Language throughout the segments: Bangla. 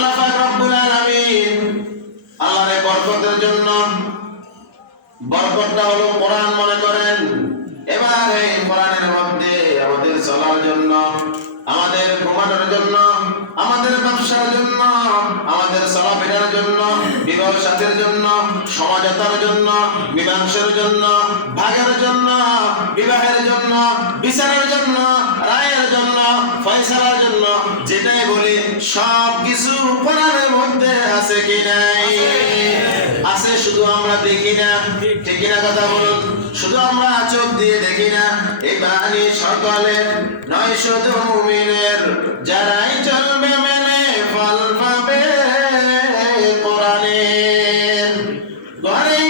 আল্লাহ রব্বুল আলামিন আল্লাহর বরকতের জন্য বরকতটা হলো কোরআন মনে করেন। এবার এই কোরআনের মধ্যে আমাদের চলার জন্য, আমাদের ঘুমানোর জন্য, আমাদের ব্যবসার জন্য, আমাদের চলাফেরার জন্য, বিবাহ সাথের জন্য, সমাজতার জন্য, মীমাংসার জন্য, ভাগের জন্য, বিবাহের জন্য, বিচারের জন্য, রায়ের জন্য, ফয়সালার জন্য, যেটাই বলি সব আছে কি নাই? আছে, শুধু আমরা দেখি না। ঠিক না কথা বলুন। শুধু আমরা চোখ দিয়ে দেখি না। এই বাণী সকলের নয়, শুধু মুমিনের। যারাই চলবে মেনে ফল পাবে কোরআনের। ঘরেই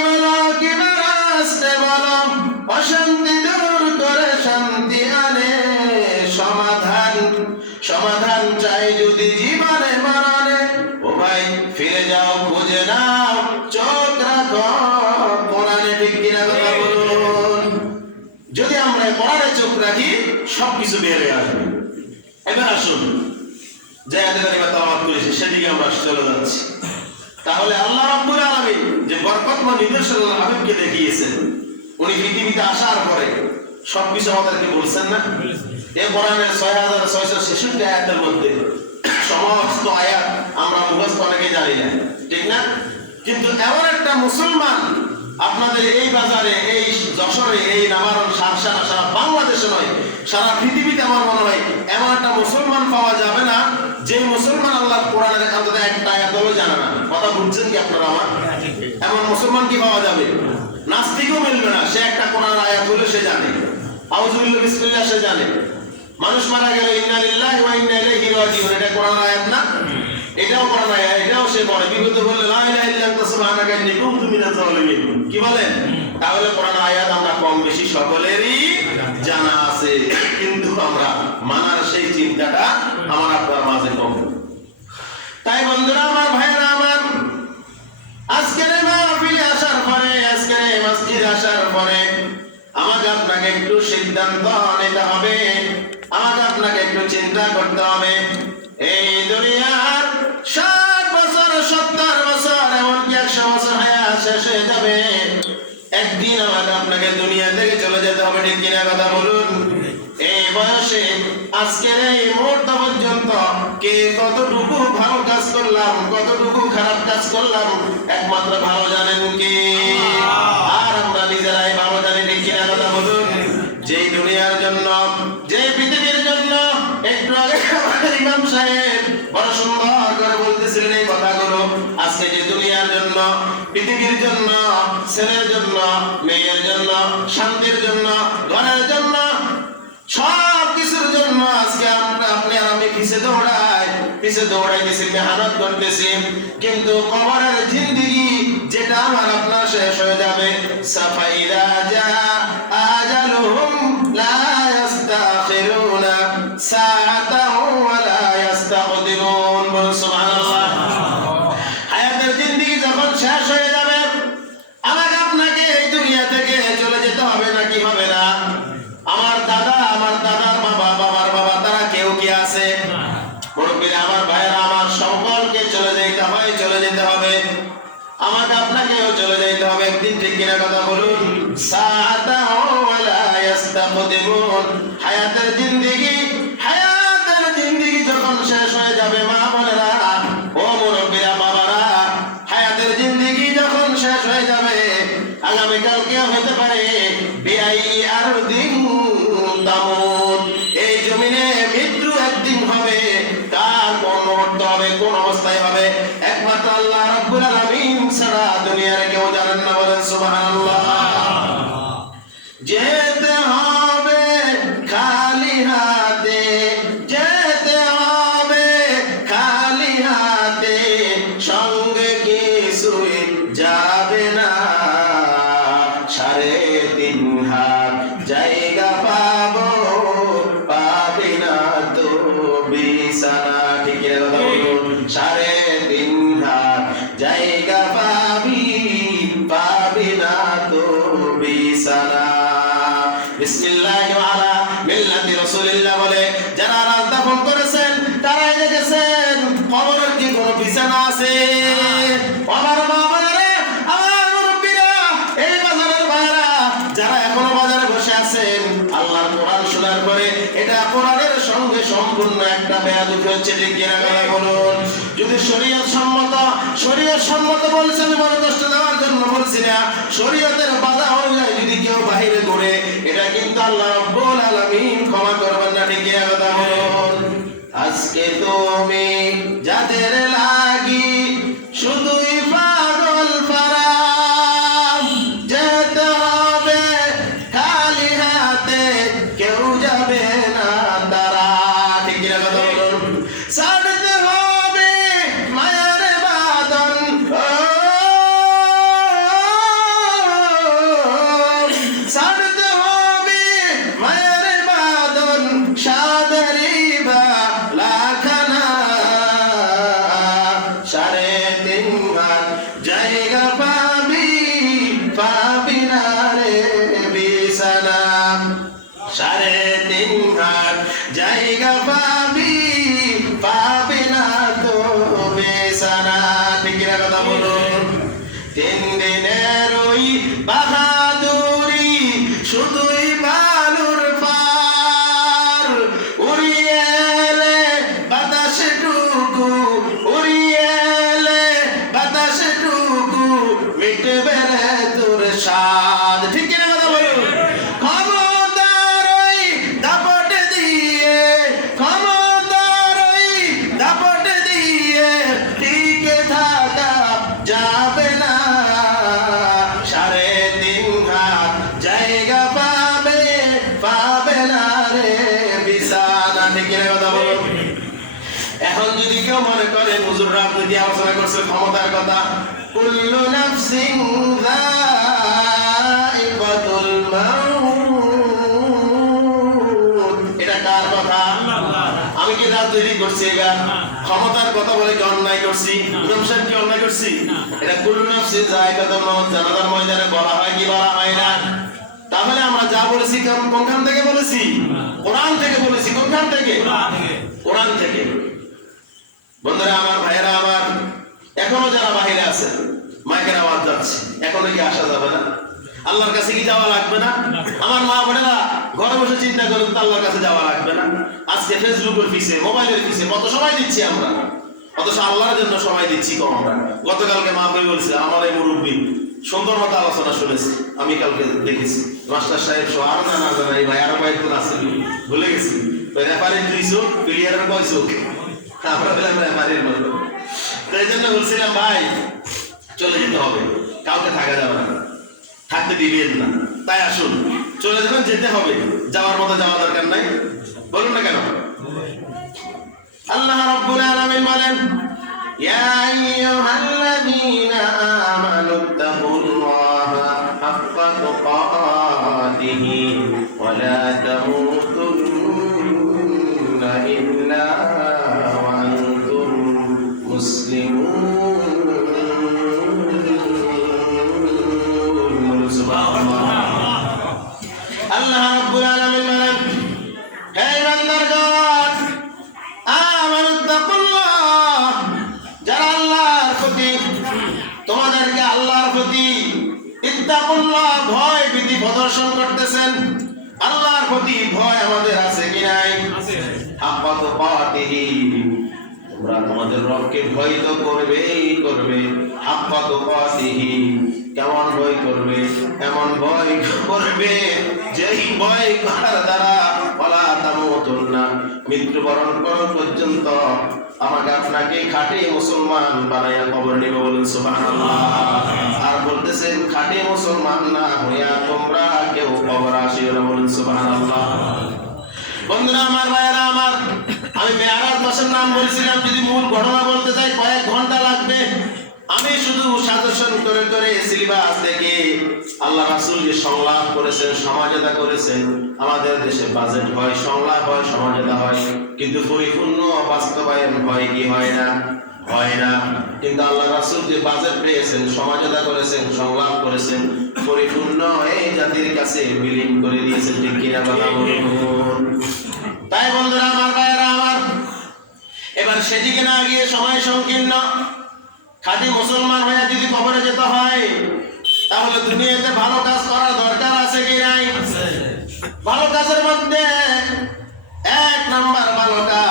কিন্তু এমন একটা মুসলমান আপনাদের এই বাজারে, এই যশোরে, এই নামারণ সারসারা সারা বাংলাদেশে নয়, সারা পৃথিবীতে আমার মনে হয় এমন একটা মুসলমান পাওয়া যাবে না যে মুসলমান আল্লাহ কোরআনের অন্তত একটা আয়াত হলো জানে না। কথা বুঝছেন কি আপনারা আমার? এমন মুসলমান কি পাওয়া যাবে? নাস্তিকও মিলবে না। সে একটা কোরআন আয়াত হলে সে জানে। বিসমিল্লাহ, সে জানে। মানুষ মারা গেলে ইন্না ওয়া ইন্না ইলাইহি রাজিউন। এটা কোরআন আয়াত না? এটাও কোরআন আয়াত, এটাও সে পড়ে। বিপদে বললে, লা ইলাহা ইল্লা আনতা সুবহানাকা ইন্নী কুনতু মিনাজ জালিমিন কি বলেন? তাহলে কোরআন আয়াত আমরা কম বেশি সকলেরই জানা আছে। কিন্তু আমরা মানার সেই চিন্তাটা আমার আপনার মাঝে কম তাই বন্ধুরা আমার ভাইয়েরা আমার, আজকের মাহফিলে আসার পরে, আজকের মসজিদ আসার পরে, আমাকে আপনাকে একটু সিদ্ধান্ত নিতে হবে। আমাকে আপনাকে একটু চিন্তা করতে হবে। এই দুনিয়ার ষাট বছর, সত্তর বছর, এমনকি একশো বছর হায়াত শেষ হয়ে যাবে। একদিন আমাকে আপনাকে দুনিয়া থেকে চলে যেতে হবে, ঠিক কিনা কথা বলুন? বয়সে আজকের এই মুহূর্ত পর্যন্ত কে কতটুকু ভালো কাজ করলাম, কতটুকু খারাপ কাজ করলাম, একমাত্র ভালো জানেন কে? আর আমরা নিজেরাই ভালো জানি কথা বলুন? যেই দুনিয়ার জন্য যে পৃথিবীর জন্য, একটু আগে ইমাম সাহেব বড় সুন্দর করে বলতেছিলেন এই কথাগুলো। আজকে যে দুনিয়ার জন্য, পৃথিবীর জন্য, ছেলের জন্য, মেয়ের জন্য, শান্তির জন্য, ঘরের জন্য আজকে আপনি আমি পিছে দৌড়াই, পিছে দৌড়াইতেছি মেহনত করতেছি। কিন্তু কবরের জিন্দিগি যেটা আমার আপনার শেষ হয়ে যাবে। সাফাইরা যা বেআই আর দিন দামন এই জমিনে মৃত্যু একদিন হবে তার কোন মুহূর্ত হবে, কোন অবস্থায় হবে? একমাত্র আল্লাহ যারা রাজ দাফন করেছেন, তারাই দেখেছেন কবরের কি কোনো বিছানা আছে? আমার মা বোনেরা আমার মুরব্বীরা, এই বাজারের ভাইরা যারা এখনও বাজারে বসে আছেন, আল্লাহর কোরআন শোনার পরে এটা কোরআনের সঙ্গে সম্পূর্ণ একটা বেয়াদুফি হচ্ছে ঠিক কিনা বলুন। যদি শরীয়ত সম্মত শরীয়ত সম্মত বলছে আমি কষ্ট দেওয়ার জন্য বলছি না। শরীয়তের বাধা হয়ে যায় যদি কেউ বাহিরে করে এটা কিন্তু আল্লাহ রব্বুল আলামিন ক্ষমা করবেন না, ঠিক কথা বলুন? আজকে তুমি যাদের লাগি শুধুই স্বাদ। ঠিক কিনা কথা বলুন? দাপট দিয়ে দাপট দিয়ে যাবে না। পাবে না রে কথা বলুন? এখন যদি কেউ মনে করে আলোচনা করছে ক্ষমতার কথা, কুল্লু নাফসিন করছি এবার ক্ষমতার কথা বলে কি অন্যায় করছি? ইমাম সাহেব কি অন্যায় করছি? এটা কুল্লু নাফসিন যায়িকাতুল মাউত জানাজার ময়দানে বলা হয় কি বলা হয় না। তাহলে আমরা যা বলেছি কোন- কোনখান থেকে বলেছি? কোরআন থেকে বলেছি। কোনখান থেকে? কোরআন থেকে। বন্ধুরা আমার ভাইয়েরা আমার এখনও যারা বাহিরে আছে মাইকের আওয়াজ যাচ্ছে। এখনও কি আসা যাবে না? আল্লাহর কাছে কি যাওয়া লাগবে না? আমার মা বোনেরা ঘরে বসে চিন্তা করুন তো আল্লাহর কাছে যাওয়া লাগবে না। আজকে ফেসবুকের পিছে মোবাইলের পিছে কত সময় দিচ্ছি আমরা? অথচ আল্লাহর জন্য সময় দিচ্ছি কম আমরা। গতকালকে মা বই বলছে, আমার এই মুরব্বী, সুন্দর মতো আলোচনা শুনেছি, আমি কালকে দেখেছি। মাস্টার সাহেব সহ আরও না না জানা এই ভাই, আরও কয়েকজন আছে, ভুলে গেছি। রেফারির দুই চোখ প্লেয়ারের কয় চোখ আমরা বললাম রেফারির মতো। তো এই জন্য বলছিলাম, ভাই, চলে যেতে হবে। কাউকে থাকা যাবে না। থাকতে দিবেন না। তাই আসুন, চলে যাবেন, যেতে হবে। যাওয়ার মতো যাওয়া দরকার নাই। বলুন না কেন? আল্লাহ রাব্বুল আলামিন বলেন, ইয়া আইয়ুহাল্লাযীনা আমানু তাকুল্লাহা তোমাদের রবকে ভয় তো করবেই করবে হাক্কা তুকাতিহি কেমন ভয় করবে? এমন ভয় করবে যেই ভয় করার দ্বারা? বলা তামুতুন্না। মৃত্যুবরণ করো পর্যন্ত আমাকে আপনাকে খাঁটি মুসলমান বানাইয়া কবর নিবে বলুন আর বলতেছেন, খাঁটি মুসলমান না হইয়া তোমরা কেউ কবর আসিও না বলুন, সুবহানাল্লাহ। বন্ধুরা আমার, ভাইয়েরা আমার, আমি মেয়ারাজ মাসের নাম বলেছিলাম, যদি মূল ঘটনা বলতে চাই, কয়েক ঘণ্টা লাগবে। আমি শুধু সাজেশন করে করে সিলেবাস থেকে আল্লাহ রাসুল যে সংলাপ করেছেন, সমাজতা করেছেন। আমাদের দেশে বাজেট হয়, সংলাপ হয়, সমাজতা হয়। কিন্তু পরিপূর্ণ বাস্তবায়ন হয় কি হয় না? হয় না। কিন্তু আল্লাহ রাসূল যে বাজেট পেয়েছেন, সমাজতা করেছেন, সংলাপ করেছেন, পরিপূর্ণ এই জাতির কাছে বিলীন করে দিয়েছেন, ঠিক কিনা কথা তাই বন্ধুরা, আমার ভাইয়েরা, আমার, এবার সেদিকে না গিয়ে সময় সংকীর্ণ। খাঁটি মুসলমান হয়ে যদি কবরে যেতে হয়, তাহলে দুনিয়াতে ভালো কাজ করার দরকার আছে কি নাই? ভালো কাজের মধ্যে এক নাম্বার ভালো কাজ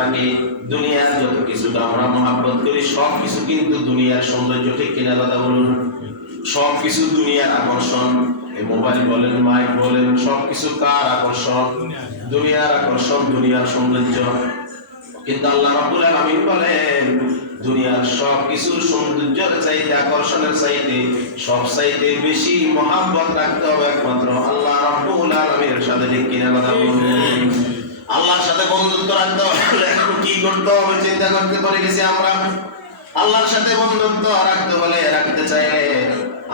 আপনাকে দুনিয়ার যত কিছু আমরা মহাব্বত করি সব কিছু কিন্তু দুনিয়ার সৌন্দর্য ঠিক কিনা কথা বলুন। সব কিছু দুনিয়ার আকর্ষণ মোবাইল বলেন মাইক বলেন সব কিছু কার আকর্ষণ, দুনিয়ার আকর্ষণ, দুনিয়ার সৌন্দর্য। কিন্তু আল্লাহ রাব্বুল আলামিন বলেন, দুনিয়ার সব কিছুর সৌন্দর্যের চাইতে, আকর্ষণের চাইতে, সব চাইতে বেশি মহাব্বত রাখতে হবে একমাত্র আল্লাহ রাব্বুল আলামিনের সাথে কিনা কথা বলুন। আল্লাহর সাথে বন্ধুত্ব রাখতে হলে কি করতে হবে? চিন্তা করতে পারি গেছি আমরা। আল্লাহর সাথে বন্ধুত্ব রাখতে হলে রাখতে চাইলে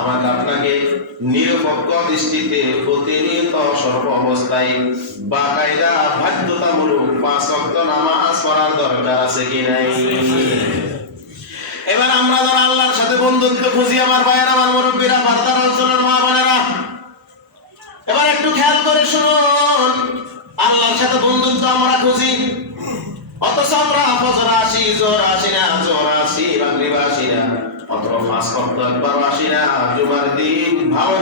আমাকে আপনাকে নিরপেক্ষ দৃষ্টিতে প্রতিনিয়ত সর্ব অবস্থায় বা কায়দা বাধ্যতামূলক পাঁচ ওয়াক্ত নামাজ পড়ার দরকার আছে কি নাই? এবার আমরা ধর আল্লাহর সাথে বন্ধুত্ব খুঁজি, আমার ভাইয়ের, আমার মুরব্বীরা, বার্তার অঞ্চলের মা বোনেরা এবার একটু খেয়াল করে শুনুন। আল্লাহর সাথে বন্ধুত্ব আমরা খুঁজি। অথচ আমরা ফজর আসি জোর আসি না জোর আসি, মাগরিব আসি না আসি না। জুমার দিন ভালো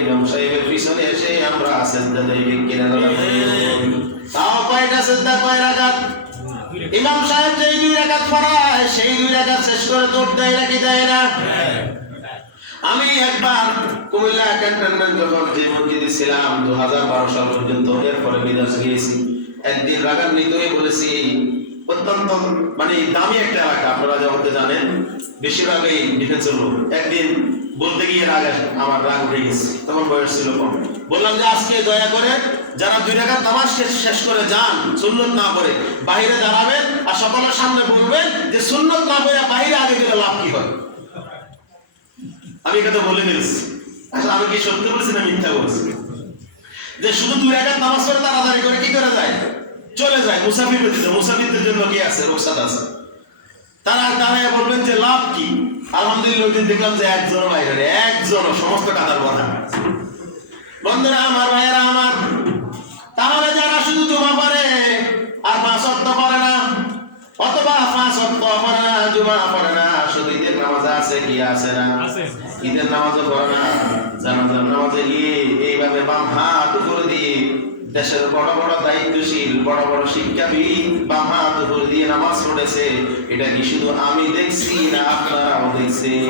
ইমাম সাহেবের পিছনে এসে আমরা দেই কিনা তাও কয়টা কয় রাকাত? ইমাম সাহেব যেই দুই রাকাত পড়ায়, সেই দুই রাকাত শেষ করে দৌড় দেয় নাকি দেয় না? আমি একবার কুমিল্লা ক্যান্টনমেন্ট যখন যে মসজিদে ছিলাম দু হাজার বারো সাল পর্যন্ত, এরপরে বিদেশ গিয়েছি। একদিন রাগান্বিত হয়ে বলেছি, অত্যন্ত মানে দামি একটা এলাকা, আপনারা যখন জানেন, বেশিরভাগই ডিফেন্সের লোক। একদিন বলতে গিয়ে রাগ আমার রাগ উঠে গেছে। তখন বয়স ছিল কম। বললাম, যে আজকে দয়া করে যারা দুই টাকার নামাজ শেষ করে যান, সুন্নত না করে বাইরে দাঁড়াবেন আর সকলের সামনে বলবেন যে সুন্নত না করে বাইরে আগে গেলে লাভ কি হয়? আমি তো বলে ফেলছি আসলে আমি কি সত্যি বলছি না মিথ্যা বলছি? যে শুধু দুই রাকাত নামাজ পড়ে তাড়াতাড়ি করে কি করে যায়? চলে যায়, মুসাফির ব্যতীত মুসাফিরদের জন্য কি আছে? রোকসাত আছে। তারা দাঁড়ায় বলবেন যে লাভ কি? আলহামদুলিল্লাহ, ওই দিন দেখলাম যে একজন বাইরে একজন সমস্ত কাতার বন্ধুরা, আমার ভাইয়েরা, আমার। তাহলে যারা শুধু জমা পড়ে আর পাঁচ অর্থ পড়ে না অথবা পাঁচ পড়ে না জমা পড়ে না শুধু ঈদের নামাজ আছে কি আছে না? ঈদের নামাজও পড়ে না। জানাজার নামাজে গিয়ে এইভাবে বাম হাত উপরে দিয়ে দেশের বড় বড় দায়িত্বশীল বড় বড় শিক্ষাবিদ বাম হাত উপরে দিয়ে নামাজ পড়েছে। এটা কি শুধু আমি দেখছি না আপনারাও দেখছেন?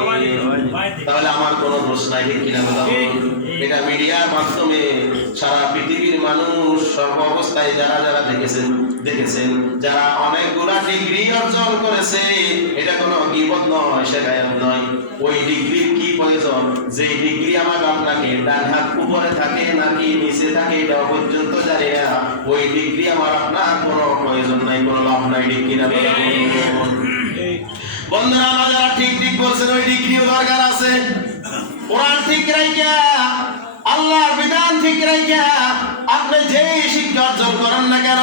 তাহলে আমার কোনো দোষ নাই কিনা এটা মিডিয়ার মাধ্যমে সারা পৃথিবীর মানুষ সর্ব অবস্থায় যারা যারা দেখেছেন দেখেছেন, যারা অনেকগুলা ডিগ্রি অর্জন করেছে, এটা কোনো গিবত নয় শেখায়ত নয়। ওই ডিগ্রির কি প্রয়োজন? যে ডিগ্রি আমার আপনাকে ডান হাত উপরে থাকে নাকি নিচে থাকে, এটা পর্যন্ত জানি না। ওই ডিগ্রি আমার আপনার কোনো প্রয়োজন নাই, কোনো লাভ নাই ডিগ্রি না বন্ধুরা, আমার ঠিক ঠিক বলছেন, ওই ডিগ্রিও দরকার আছে। কোরআন ঠিক রাইকা আল্লাহর বিধান ঠিক রাইকা আপনি যেই শিক্ষা অর্জন করেন না কেন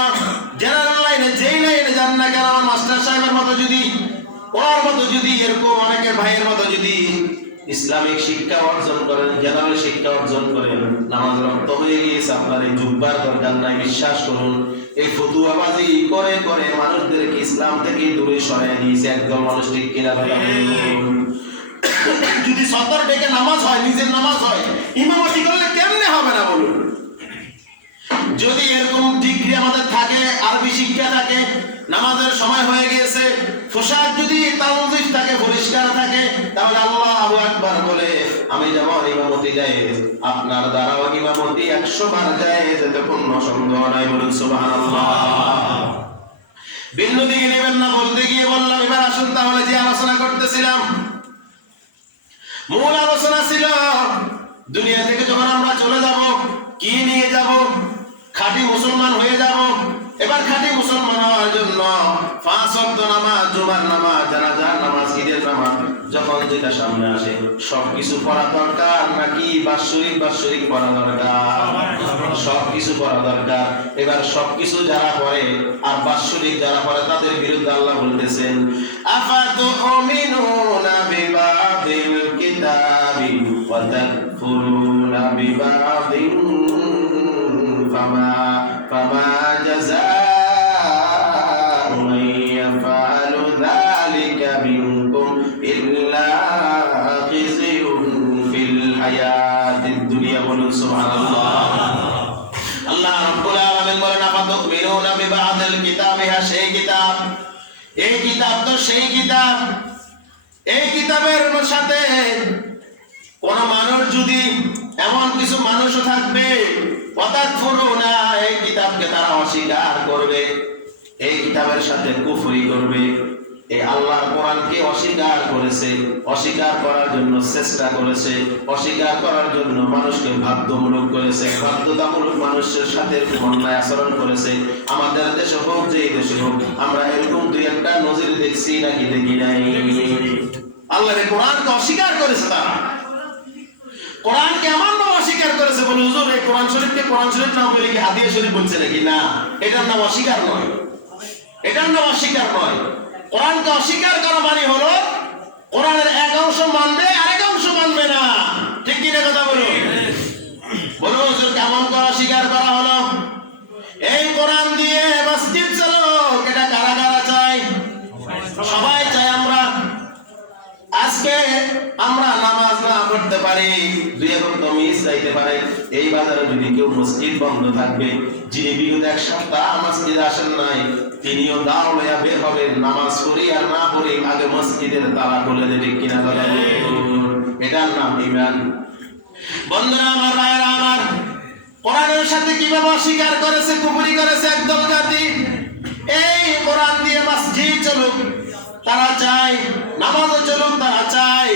জেনারেল লাইনে যেই লাইনে যান না কেন, আমার মাস্টার সাহেবের মতো যদি ওনার মতো যদি, এরকম অনেকের ভাইয়ের মতো যদি ইসলামিক শিক্ষা অর্জন করেন জেনারেল শিক্ষা অর্জন করেন, নামাজ রক্ত হয়ে গিয়েছে, আপনার এই জুব্বার দরকার নাই, বিশ্বাস করুন, এই ফতুয়াবাজি করে করে মানুষদেরকে ইসলাম থেকে দূরে সরাই দিয়েছে একদম মানুষ ঠিক কিনা যদি সতর ডেকে নামাজ হয়, নিজের নামাজ হয়, ইমামতি করলে কেমনে হবে না বলুন? যদি এরকম ডিগ্রি আমাদের থাকে, আরবি শিক্ষা থাকে, নামাজের সময় হয়ে গিয়েছে, পোশাক যদি তানজিফ থাকে, পরিষ্কার থাকে, তাহলে আল্লাহ আবু আকবার বলে, আমি যেমন ইমামতি যাই আপনার দ্বারাও ইমামতি একশো বার যায় যাতে কোনো সন্দেহ নাই। বলুন, সুবহানাল্লাহ। ভিন্ন দিকে নেবেন না, বলতে গিয়ে বললাম, এবার আসুন তাহলে, যে আলোচনা করতেছিলাম। মূল আলোচনা ছিল, দুনিয়া থেকে যখন আমরা চলে যাব, কি নিয়ে যাব? খাঁটি মুসলমান হয়ে যাব। এবার খাঁটি মুসলমান হওয়ার জন্য পাঁচ ওয়াক্ত নামাজ, জুমার নামাজ, জানাজার নামাজ, ঈদের নামাজ, যখন যেটা সামনে আসে সব কিছু পড়া দরকার নাকি বাৎসরিক বাৎসরিক পড়া দরকার? সব কিছু পড়া দরকার। এবার সব কিছু যারা পড়ে, আর বাৎসরিক যারা পড়ে, তাদের বিরুদ্ধে আল্লাহ বলতেছেন আফাতুমিনুনা বিবাদিল কিতাবি ওয়া তাকফুরুনা فما فما جزاء من يفعل ذلك منكم إلا خزي في الحياة الدنيا قل سبحان الله الله رب العالمين বলেন أفتؤمنون ببعض الكتاب সেই কিতাব এই কিতাব তো সেই কিতাব এই কিতাবের সাথে কোন মানুষ যদি এমন কিছু মানুষও থাকবে মানুষকে বাধ্যমূলক করেছে। বাধ্যতামূলক মানুষের সাথে অন্যায় আচরণ করেছে। আমাদের দেশে হোক যে দেশে হোক, আমরা এরকম দুই একটা নজির দেখছি নাকি দেখি নাই? আল্লাহর কোরআনকে অস্বীকার করেছে তারা। কোরআনকে এমন অস্বীকার করেছে, বলে হুজুর এই কোরআন শরীফকে কোরআন শরীফ নাম বলে কি হাদিয়া শরীফ বলছে নাকি? না, এটার নাম অস্বীকার নয়। এটার নাম অস্বীকার নয়। কোরআনকে অস্বীকার করা মানে হলো, কোরআনের এক অংশ মানবে, আরেক অংশ মানবে না। ঠিক কিনা কথা বলুন? বলুন হুজুর কেমন করে অস্বীকার করা হলো, এই কোরআন দিয়ে আজকে আমরা নামাজ না পড়তে পারি, দুই এখন তো মিস যাইতে পারে। এই বাজারে যদি কেউ মসজিদ বন্ধ থাকবে, যিনি বিগত এক সপ্তাহ মসজিদে আসেন নাই, তিনিও দাও লইয়া বের হবেন। নামাজ পড়ি আর না পড়ি আগে মসজিদের তালা খুলে দেবে কিনা বলুন। এটার নাম ইমান বন্ধুরা, আমার ভাইয়েরা, আমার কোরআনের সাথে কীভাবে অস্বীকার করেছে কুপুরি করেছে, একদল জাতি, এই কোরআন দিয়ে মসজিদ চলুক। তারা চায় নামাজও চলুক তারা চায়।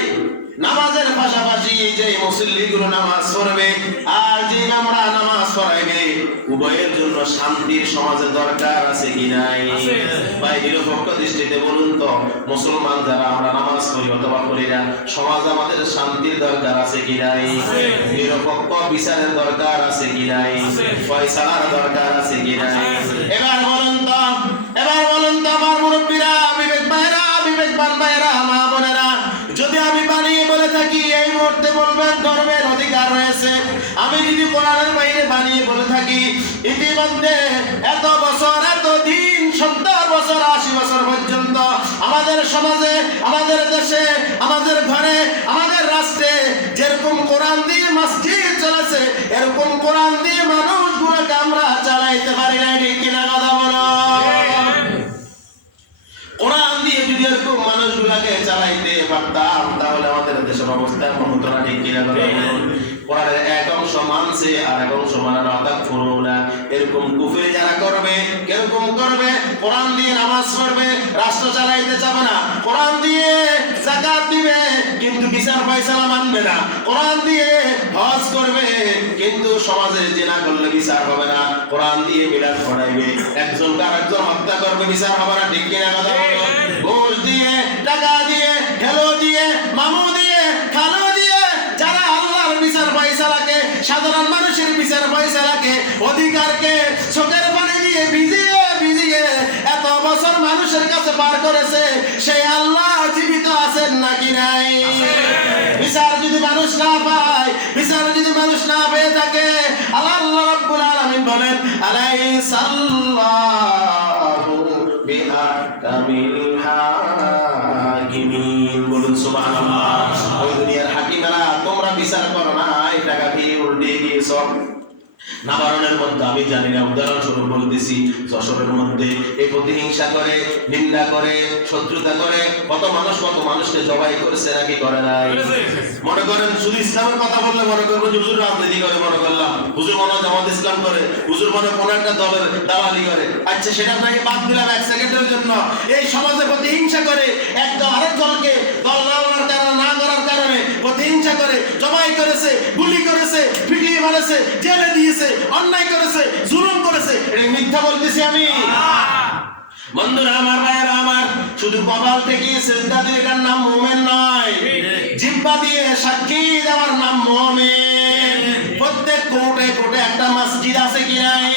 নামাজের পাশাপাশি যে মুসল্লিগুলো নামাজ পড়বে আর যে আমরা নামাজ পড়াইবে উভয়ের জন্য শান্তির সমাজে দরকার আছে কি নাই? ভাই নিরপেক্ষ দৃষ্টিতে বলুন তো মুসলমান যারা আমরা নামাজ পড়ি অথবা পড়ি না সমাজ আমাদের শান্তির দরকার আছে কি নাই? নিরপেক্ষ বিচারের দরকার আছে কি নাই? ফয়সালার দরকার আছে কি নাই? এবার যদি কোরআনের বাইরে বানিয়ে বলে থাকি। ইতিমধ্যে এত বছর, এত দিন, সত্তর বছর, আশি বছর পর্যন্ত আমাদের সমাজে, আমাদের দেশে, আমাদের ঘরে, আমাদের রাষ্ট্রে যেরকম কোরআন দিয়ে মসজিদ চলেছে, এরকম কোরআন দিয়ে মানুষগুলোকে আমরা চালাইতে পারি না ঠিক কিনা কথা বলো? কোরআন দিয়ে যদি এরকম মানুষগুলাকে চালাইতে পারতাম, তাহলে আমাদের দেশের অবস্থা এমন হতো না ঠিক কিনা কথা কোরআনের আর মানে নাটক করো এরকম কুফে যারা করবে কীরকম করবে, কোরআন দিয়ে কিন্তু বিচার ফয়সালা মানবে না। কোরআন দিয়ে হজ করবে, কিন্তু সমাজে জেনা করলে বিচার হবে না। কোরআন দিয়ে মিলাদ পড়াইবে। একজন আরেকজন হত্যা করবে, বিচার হবে না, ঠিক কিনা কথা ঘুষ দিয়ে টাকা দিয়ে সাধারণ মানুষের বিচার ফয়সালাকে, অধিকারকে চোখের পানি দিয়ে ভিজিয়ে ভিজিয়ে এত বছর মানুষের কাছে পার করেছে, সেই আল্লাহ জীবিত আছেন নাকি নাই? বিচার যদি মানুষ না পায়, বিচার যদি মানুষ না পেয়ে থাকে, আল্লাহ রাব্বুল আলামিন বলেন, আলাইসাল্লাহু বিআহকামিল হাকিমিন নাবারণের মধ্যে, আমি জানি না, উদাহরণস্বরূপ বলতেছি যশোরের মধ্যে এই প্রতিহিংসা করে, নিন্দা করে, শত্রুতা করে, কত মানুষ কত মানুষকে জবাই করেছে নাকি করে নাই। মনে করেন, শুধু ইসলামের কথা বললে মনে করব, হুজুর রাজনীতি করে মনে করলাম, হুজুর মনে জামাত ইসলাম করে, হুজুর মনে কোনো একটা দলের দালালি করে। আচ্ছা সেটা আপনাকে বাদ দিলাম এক সেকেন্ডের জন্য। এই সমাজে প্রতিহিংসা করে, এক দল, আরেক দলকে দল না হওয়ার কারণে না করার কারণে প্রতিহিংসা করে, জবাই করেছে, গুলি করেছে, পিটিয়ে মারেছে, জেলে দিয়েছে, অন্যায় করেছে, জুলুম করেছে। এটা মিথ্যা বলতেছি আমি? বন্ধুরা, আমার ভাইয়েরা, আমার শুধু কপাল থেকে শ্রদ্ধা দিয়ে নাম মোমেন নয়। জিব্বা দিয়ে সাক্ষী দেওয়ার নাম মোমেন। প্রত্যেক কোর্টে কোর্টে একটা মসজিদ আছে কি নাই?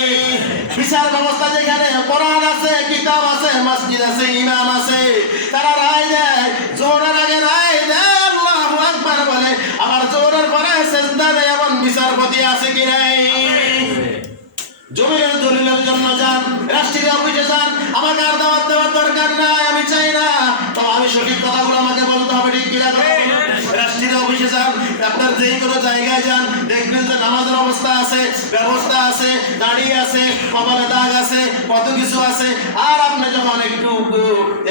বিচার ব্যবস্থা যেখানে কোরআন আছে, কিতাব আছে, মসজিদ আছে, ইমাম আছে। তারা রায় কি নাই? জমিনের দলিলের জন্য যান, রাষ্ট্রীয় অফিসে যান, আমাকে আর দাওয়াত দেওয়ার দরকার নাই, আমি চাই না। তবে আমি সঠিক কথাগুলো আমাকে বলতে হবে ঠিক কিনা কথা বলুন। রাষ্ট্রীয় অফিসে যান আপনার যেই কোনো জায়গায় যান, দেখবেন যে নামাজের অবস্থা আছে, ব্যবস্থা আছে দাঁড়িয়ে আছে, কপালে দাগ আছে, কত কিছু আছে আর আপনি যখন একটু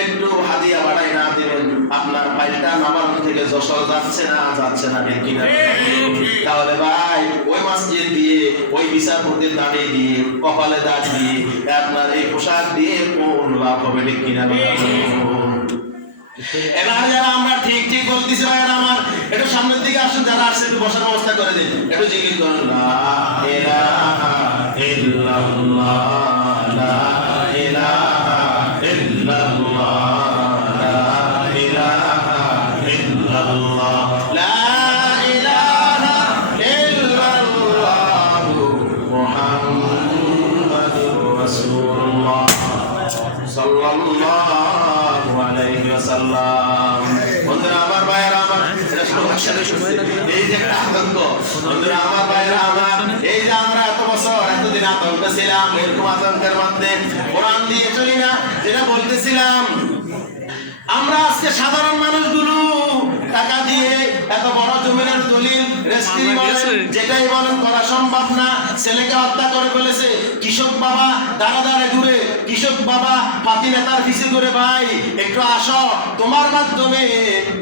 একটু হাদিয়া বাড়াই না দিবেন, আপনার ফাইলটা নামাজ থেকে যশোর যাচ্ছে না যাচ্ছে না, ঠিক কিনা তাহলে ভাই, ওই মসজিদ দিয়ে, ওই বিচারপতির দাঁড়িয়ে দিয়ে, কপালে দাগ দিয়ে, আপনার এই পোশাক দিয়ে কোন লাভ হবে, ঠিক বলুন। এবার যারা আমরা ঠিক ঠিক বলতেছি ভাইয়ের আমার একটু সামনের দিকে আসুন যারা আসছে একটু বসার ব্যবস্থা করে দিন। একটু জিজ্ঞেস করুন। লা ইলাহা ইল্লাল্লাহ, লা ইলাহা শুধু ভাষাতে শুনছি এই যে আতঙ্ক বন্ধুরা আমার ভাইয়েরা আমার এই যে আমরা এত বছর এতদিন আতঙ্ক ছিলাম এরকম আতঙ্কের মধ্যে কোরআন দিয়ে চলি না যেটা বলতেছিলাম আমরা আজকে সাধারণ মানুষগুলো টাকা দিয়ে এত বড় জমিনের দলিল বলেন যেটাই বলেন করা সম্ভব না। ছেলেকে হত্যা করে ফেলেছে। কৃষক বাবা দাঁড়া দাঁড়ে ঘুরে কৃষক বাবা পাতি নেতার পিছে করে ভাই, একটু আসো। তোমার মাধ্যমে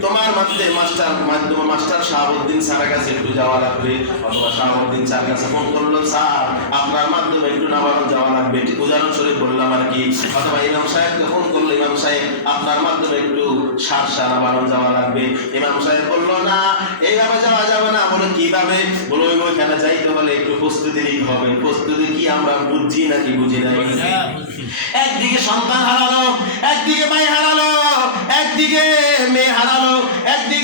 তোমার মাধ্যমে, মাস্টার মাধ্যমে মাস্টার শাহাবুদ্দিন স্যারের কাছে একটু যাওয়া লাগবে। অথবা শাহাবুদ্দিন স্যার কাছে ফোন করল, স্যার, আপনার মাধ্যমে একটু নামানো যাওয়া লাগবে। উদাহরণস্বরূপ বললাম আর কি। অথবা ইমাম সাহেবকে ফোন করল, ইমাম সাহেব, আপনার মাধ্যমে একটু সার সারা বারো যাওয়া লাগবে। ইমাম সাহেব বলল, না, এইভাবে যাওয়া যাবে না। বলো, কীভাবে? বলো, ওই ওইখানে যাইতে হলে একটু প্রস্তুতি নিতে হবে। প্রস্তুতি কি আমরা বুঝি নাকি বুঝি নাই? একদিকে সন্তান হারালো, একদিকে ভাই হারালো, একদিকে মেয়ে হারালো, একদিকে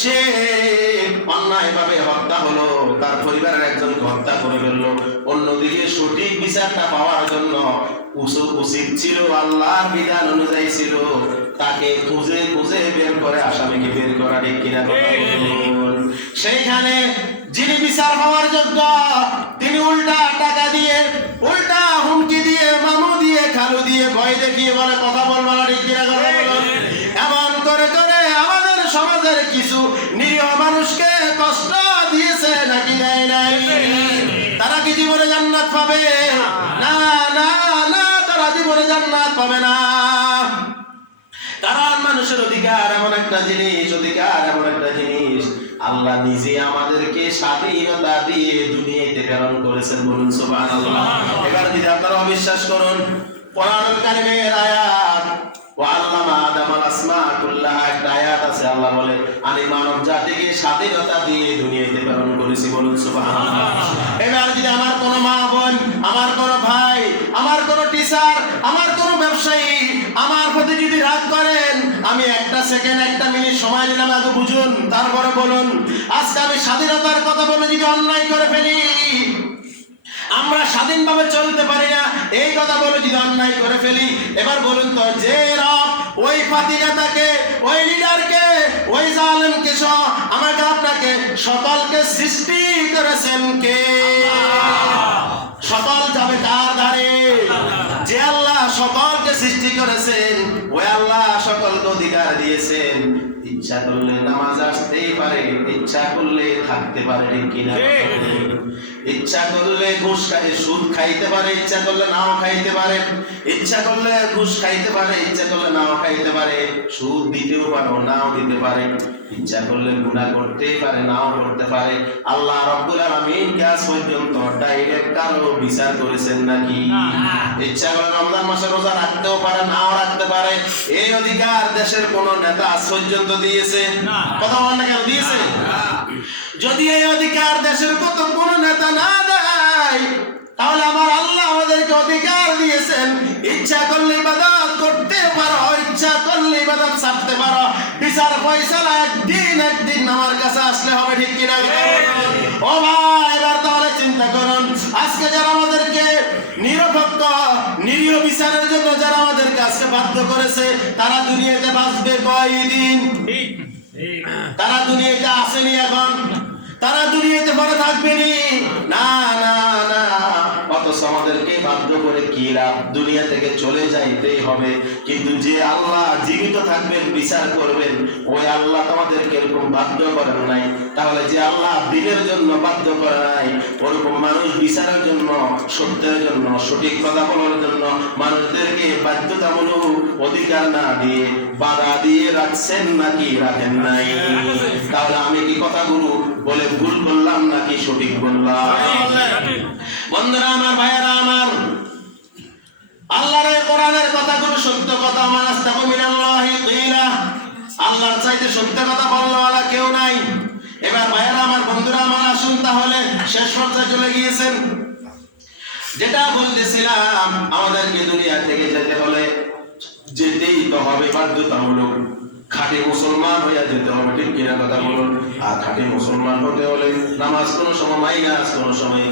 সে অন্যায়ভাবে হত্যা হলো, তার পরিবারের একজনকে হত্যা করে ফেলল। অন্যদিকে সঠিক বিচারটা পাওয়ার জন্য উচিত ছিল, আল্লাহর বিধান অনুযায়ী ছিল। তাকে খুঁজে খুঁজে বের করে আসামিকে বের করা, ঠিক কিনা সেইখানে যিনি বিচার পাওয়ার যোগ্য, তিনি উল্টা টাকা দিয়ে, উল্টা হুমকি দিয়ে, মামু দিয়ে, খালু দিয়ে, ভয় দেখিয়ে বলে অধিকার এমন একটা জিনিস অধিকার এমন একটা জিনিস। আল্লাহ নিজে আমাদেরকে স্বাধীনতা দিয়ে দুনিয়াতে প্রেরণ করেছেন বলুন সুবহানাল্লাহ। এবার যদি আপনারা অবিশ্বাস করুন কোরআনুল কারিমের আয়াত আমি আমার ভাই, আমার কোন টিচার আমার কোন ব্যবসায়ী, আমার প্রতি যদি করেন, আমি একটা সেকেন্ড একটা মিনিট সময় নিলাম আগে বুঝুন, তারপরে বলুন, আজকে আমি স্বাধীনতার কথা বলে যদি অন্যায় করে ফেলি আমরা স্বাধীনভাবে চলতে পারি না। এই কথা বলে যদি অন্যায় করে ফেলি, এবার বলুন তো, যে রব ওই পাতি নেতাকে ওই লিডারকে, ওই জালেমকে সহ আমাকে আপনাকে সকলকে সৃষ্টি করেছেন কে? সকল যাবে কার ধারে যে আল্লাহ সকলকে সৃষ্টি করেছেন, ওই আল্লাহ সকলকে অধিকার দিয়েছেন। ইচ্ছা করলে নামাজ আসতেই পারে, ইচ্ছা করলে থাকতে পারে কিনা? ইচ্ছা করলে ঘুষ খাই সুদ খাইতে পারে, ইচ্ছা করলে নাও খাইতে পারে। ইচ্ছা করলে ঘুষ খাইতে পারে, ইচ্ছা করলে নাও খাইতে পারে। সুদ দিতেও পারো, নাও দিতে পারে। ইচ্ছা করলে গুনাহ করতেই পারে নাও করতে পারে। আল্লাহ রব্বুল আলামিন আজ পর্যন্ত ডাইরেক্ট কারও বিচার করেছেন নাকি? ইচ্ছা করে রমজান মাসে রোজা রাখতেও পারে নাও রাখতে পারে। এই অধিকার দেশের কোন নেতা আজ পর্যন্ত দিয়েছে? কথা বলেন না কেন দিয়েছে? যদি এই অধিকার দেশের কত কোন নেতা না দেয় তাহলে আমার আল্লাহ আমাদেরকে অধিকার দিয়েছেন। ইচ্ছা করলে ইবাদত করতে পারো ইচ্ছা করলে ইবাদত ছাড়তে পারো। বিচার ফয়সালা একদিন একদিন আমার কাছে আসলে হবে ঠিক কিনা? ও ভাই এবার তাহলে চিন্তা করুন। আজকে যারা আমাদেরকে নিরপেক্ষ নিরীহ বিচারের জন্য যারা আমাদেরকে কাছে বাধ্য করেছে তারা দুনিয়াতে বাঁচবে কয়দিন? তারা দুনিয়াতে আসেনি এখন। তারা দুনিয়াতে পরে থাকবে নি। না না অথচ আমাদেরকে বাধ্য করে কি লাভ? দুনিয়া থেকে চলে যাইতেই হবে। কিন্তু যে আল্লাহ জীবিত থাকবেন বিচার করবেন ওই আল্লাহ তোমাদেরকে এরকম বাধ্য করেন নাই। তাহলে যে আল্লাহ দিনের জন্য বাধ্য করে নাই ওরকম মানুষ বিচারের জন্য সত্যের জন্য সঠিক কথা বলার জন্য মানুষদেরকে বাধ্যতামূলক অধিকার না দিয়ে বাধা দিয়ে রাখছেন নাকি রাখেন নাই? তাহলে আমি কি কথাগুলো বলে ভুল করলাম নাকি সঠিক বললাম? বন্ধুরা আমার ভাইয়েরা আমার। আল্লাহর কোরআনের কথাগুলো সত্য কথা আমার আস্তাগু মিনাল্লাহি কিলা আল্লাহর চাইতে সত্য কথা বলনেওয়ালা কেউ নাই। এবার ভাইয়েরা আমার, বন্ধুরা আমার, আসুন তাহলে শেষ পর্যায়ে চলে গিয়েছেন। যেটা বলতেছিলাম, আমাদেরকে দুনিয়া থেকে যেতে হলে যেতেই তো হবে বাধ্যতামূলক। খাঁটি মুসলমান হইয়া যেতে হবে, ঠিক কিনা কথা বলুন? আর খাঁটি মুসলমান হতে হলে নামাজ কোনো সময় মাইনাস, কোনো সময়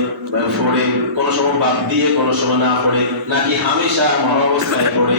পড়ে, কোনো সময় বাদ দিয়ে, কোনো সময় না পড়ে, নাকি হামেশা মর অবস্থায় পড়ে?